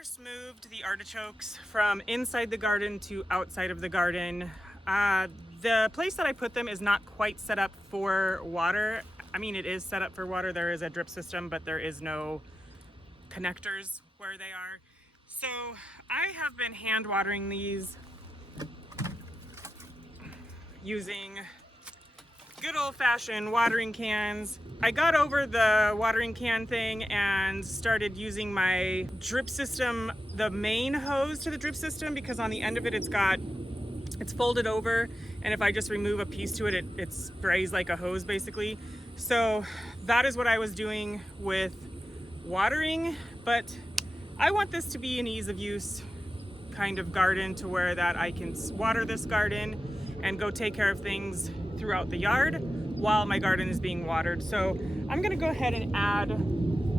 first moved the artichokes from inside the garden to outside of the garden, the place that I put them is not quite set up for water. I mean, it is set up for water. There is a drip system, but there is no connectors where they are. So I have been hand watering these using good old-fashioned watering cans. I got over the watering can thing and started using my drip system, the main hose to the drip system, because on the end of it it's folded over, and if I just remove a piece to it, it sprays like a hose basically. So that is what I was doing with watering, but I want this to be an ease of use kind of garden, to where that I can water this garden and go take care of things throughout the yard while my garden is being watered. So I'm gonna go ahead and add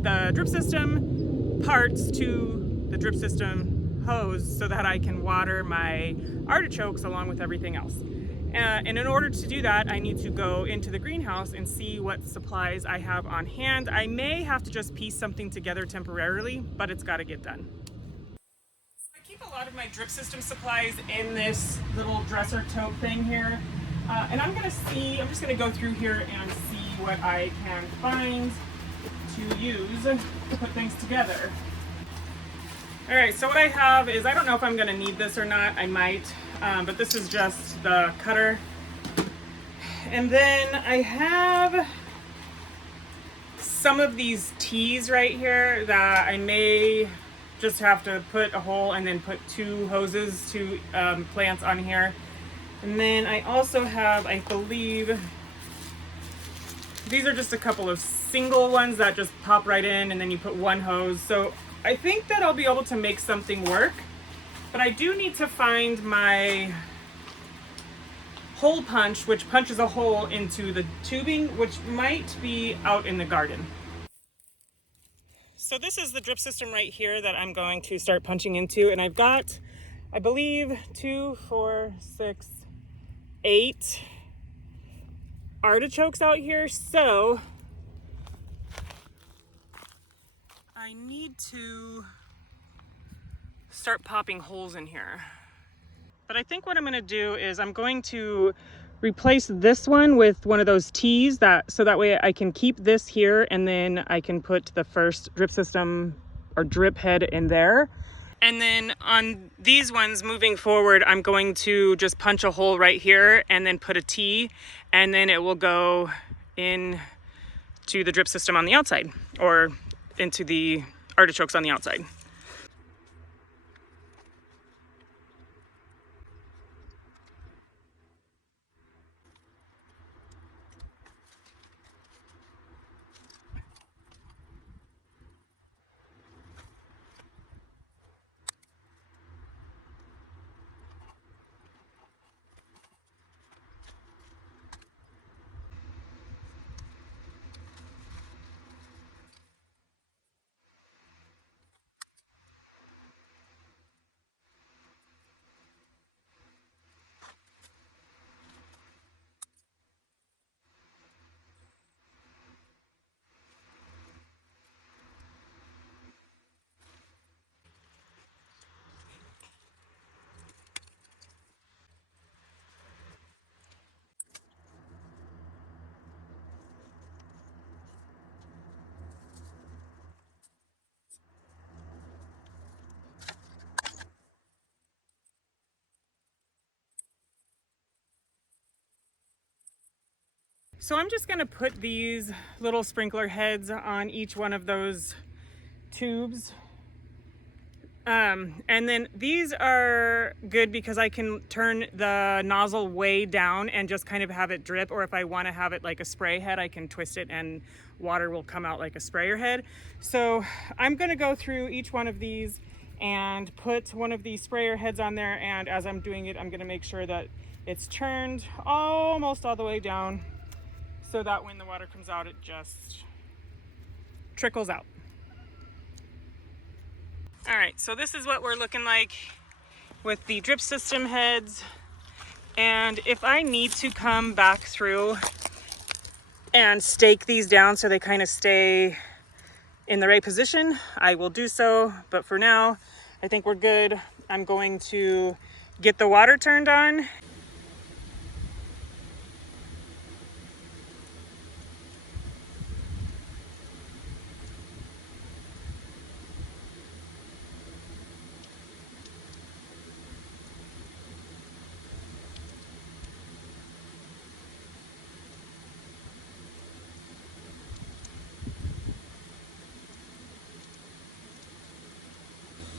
the drip system parts to the drip system hose so that I can water my artichokes along with everything else. And in order to do that, I need to go into the greenhouse and see what supplies I have on hand. I may have to just piece something together temporarily, but it's got to get done. I keep a lot of my drip system supplies in this little dresser tote thing here. And I'm just gonna go through here and see what I can find to use to put things together. All right, so what I have is, I don't know if I'm gonna need this or not, I might, but this is just the cutter. And then I have some of these tees right here that I may just have to put a hole and then put two hoses, two plants on here. And then I also have, I believe, these are just a couple of single ones that just pop right in, and then you put one hose. So I think that I'll be able to make something work, but I do need to find my hole punch, which punches a hole into the tubing, which might be out in the garden. So this is the drip system right here that I'm going to start punching into, and I've got, I believe, 2, 4, 6, 8 artichokes out here, so I need to start popping holes in here. But I think what I'm going to do is I'm going to replace this one with one of those tees, so that way I can keep this here, and then I can put the first drip system or drip head in there. And then on these ones moving forward, I'm going to just punch a hole right here and then put a T, and then it will go in to the drip system on the outside, or into the artichokes on the outside. So I'm just gonna put these little sprinkler heads on each one of those tubes. And then these are good because I can turn the nozzle way down and just kind of have it drip, or if I want to have it like a spray head, I can twist it and water will come out like a sprayer head. So I'm gonna go through each one of these and put one of these sprayer heads on there, and as I'm doing it, I'm gonna make sure that it's turned almost all the way down, so that when the water comes out, it just trickles out. All right, so this is what we're looking like with the drip system heads. And if I need to come back through and stake these down so they kind of stay in the right position, I will do so. But for now, I think we're good. I'm going to get the water turned on.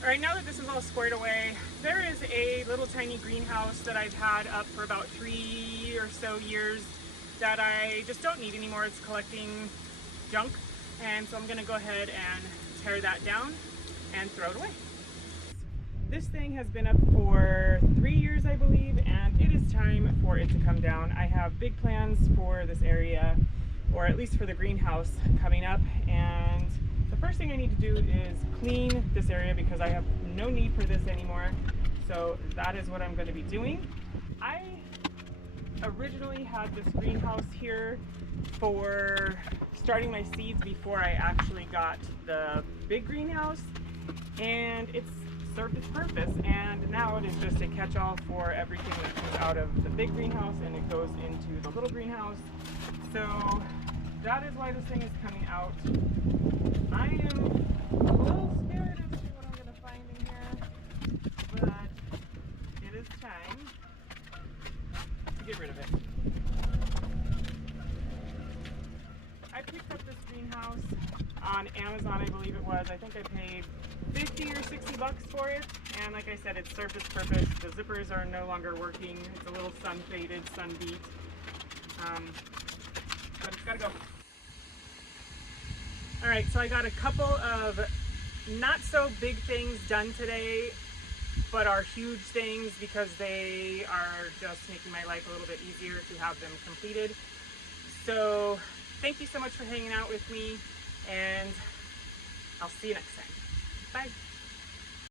All right, now that this is all squared away, there is a little tiny greenhouse that I've had up for about 3 or so years that I just don't need anymore. It's collecting junk, and so I'm gonna go ahead and tear that down and throw it away. This thing has been up for 3 years, I believe, and it is time for it to come down. I have big plans for this area, or at least for the greenhouse coming up, and the first thing I need to do is clean this area because I have no need for this anymore. So that is what I'm going to be doing. I originally had this greenhouse here for starting my seeds before I actually got the big greenhouse, and it's served its purpose, and now it is just a catch-all for everything that comes out of the big greenhouse and it goes into the little greenhouse. So that is why this thing is coming out. I am a little scared as to what I'm going to find in here, but it is time to get rid of it. I picked up this greenhouse on Amazon, I believe it was. I think I paid 50 or 60 bucks for it, and like I said, it served its purpose. The zippers are no longer working. It's a little sun faded, sun beat, but it's got to go. All right, so I got a couple of not so big things done today, but are huge things because they are just making my life a little bit easier to have them completed. So thank you so much for hanging out with me, and I'll see you next time. Bye.